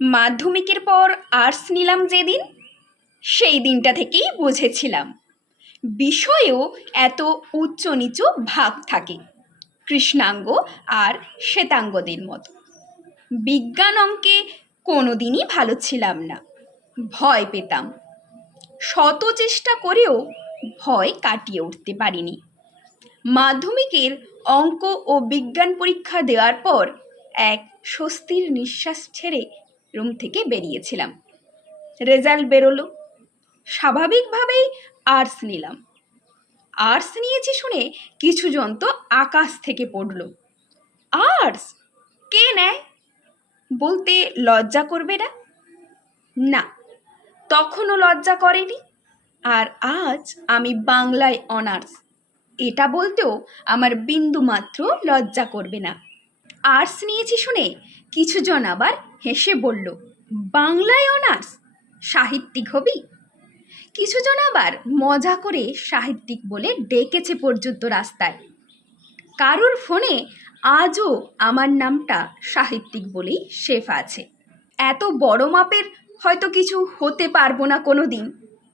মাধ্যমিকের পর আর্টস নিলাম যেদিন, সেই দিনটা থেকেই বুঝেছিলাম। বিষয়েও এত উচ্চ নিচু ভাগ থাকে, কৃষ্ণাঙ্গ আর শ্বেতাঙ্গদের মতো। বিজ্ঞান অঙ্কে কোনো দিনই ভালো ছিলাম না, ভয় পেতাম। শত চেষ্টা করেও ভয় কাটিয়ে উঠতে পারিনি। মাধ্যমিকের অঙ্ক ও বিজ্ঞান পরীক্ষা দেওয়ার পর এক স্বস্তির নিঃশ্বাস ছেড়ে রুম থেকে বেরিয়েছিলাম। রেজাল্ট বেরোলো। স্বাভাবিকভাবেই আর্টস নিলাম। আর্টস নিয়েছি শুনে কিছুজন তো আকাশ থেকে পড়ল। আর্টস? কে নেয়? বলতে লজ্জা করবে না? না, তখনও লজ্জা করেনি। আর আজ আমি বাংলায় অনার্স। এটা বলতেও আমার বিন্দু মাত্র লজ্জা করবে না। আর্টস নিয়েছি শুনে কিছুজন আবার হেসে বলল, বাংলায় অনার্স? সাহিত্যিক হবি? কিছুজন আবার মজা করে সাহিত্যিক বলে ডেকেছে পর্যন্ত রাস্তায়। কারোর ফোনে আজও আমার নামটা সাহিত্যিক বলেই শেফ আছে। এত বড় মাপের হয়তো কিছু হতে পারব না কোনো দিন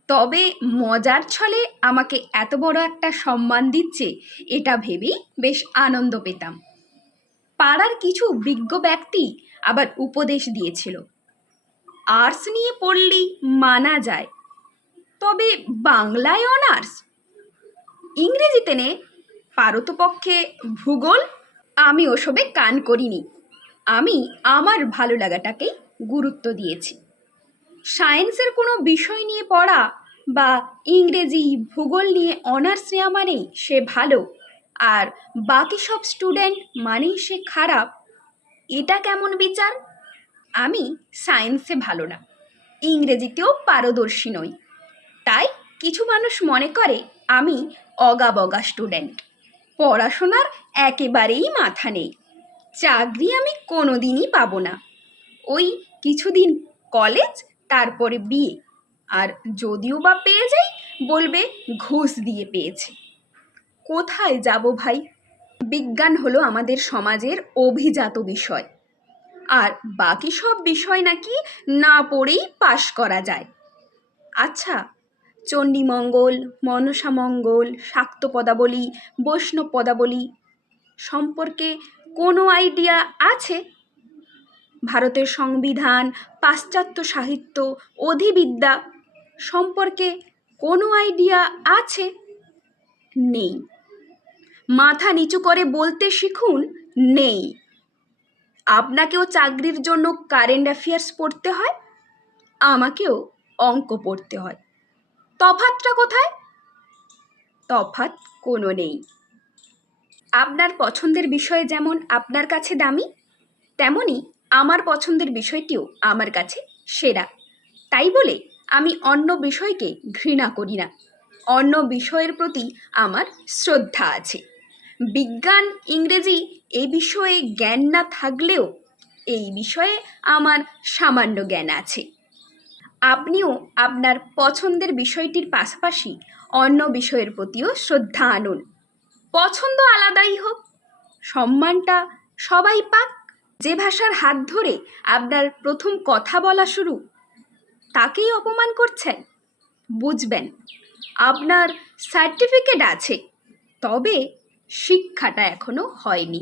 তবে মজার ছলে আমাকে এত বড় একটা সম্মান দিচ্ছে, এটা ভেবেই বেশ আনন্দ পেতাম। পাড়ার কিছু বিজ্ঞ ব্যক্তি আবার উপদেশ দিয়েছিল। আর্টস নিয়ে পড়লেই মানা যায়। তবে বাংলায় অনার্স? ইংরেজিতে নে পারতপক্ষে ভূগোল? আমি ওসবে কান করিনি। আমি আমার ভালো লাগাটাকেই গুরুত্ব দিয়েছি। সায়েন্সের কোনো বিষয় নিয়ে পড়া বা ইংরেজি ভূগোল নিয়ে অনার্স নেওয়া মানেই সে ভালো। আর বাকি সব স্টুডেন্ট মানেই সে খারাপ, এটা কেমন বিচার? আমি সায়েন্সে ভালো না, ইংরেজিতেও পারদর্শী নই। তাই কিছু মানুষ মনে করে আমি অগাবগা স্টুডেন্ট পড়াশোনার একেবারেই মাথা নেই, চাকরি আমি কোনো দিনই পাবো না। ওই কিছুদিন কলেজ তারপরে বিয়ে, আর যদিও বা পেয়ে যাই, বলবে ঘুষ দিয়ে পেয়েছে। কোথায় যাব ভাই? বিজ্ঞান হলো আমাদের সমাজের অভিজাত বিষয়। আর বাকি সব বিষয় নাকি না পড়েই পাশ করা যায়। আচ্ছা চণ্ডীমঙ্গল, মনসামঙ্গল শাক্ত পদাবলী বৈষ্ণব পদাবলী সম্পর্কে কোনো আইডিয়া আছে? ভারতের সংবিধান, পাশ্চাত্য সাহিত্য, অধিবিদ্যা সম্পর্কে কোনো আইডিয়া আছে? নেই। মাথা নিচু করে বলতে শিখুন, নেই। আপনাকেও চাকরির জন্য কারেন্ট অ্যাফেয়ার্স পড়তে হয়, আমাকেও অঙ্ক পড়তে হয়। তফাতটা কোথায়? তফাত কোনো নেই। আপনার পছন্দের বিষয় যেমন আপনার কাছে দামি তেমনই আমার পছন্দের বিষয়টিও আমার কাছে সেরা। তাই বলে আমি অন্য বিষয়কে ঘৃণা করি না। অন্য বিষয়ের প্রতি আমার শ্রদ্ধা আছে। বিজ্ঞান, ইংরেজি এই বিষয়ে জ্ঞান না থাকলেও এই বিষয়ে আমার সামান্য জ্ঞান আছে। আপনিও আপনার পছন্দের বিষয়টির পাশাপাশি অন্য বিষয়ের প্রতিও শ্রদ্ধা আনুন। পছন্দ আলাদাই হোক, সম্মানটা সবাই পাক। যে ভাষার হাত ধরে আপনার প্রথম কথা বলা শুরু, তাকেই অপমান করছেন? বুঝবেন, আপনার সার্টিফিকেট আছে, তবে শিক্ষাটা এখনও হয়নি।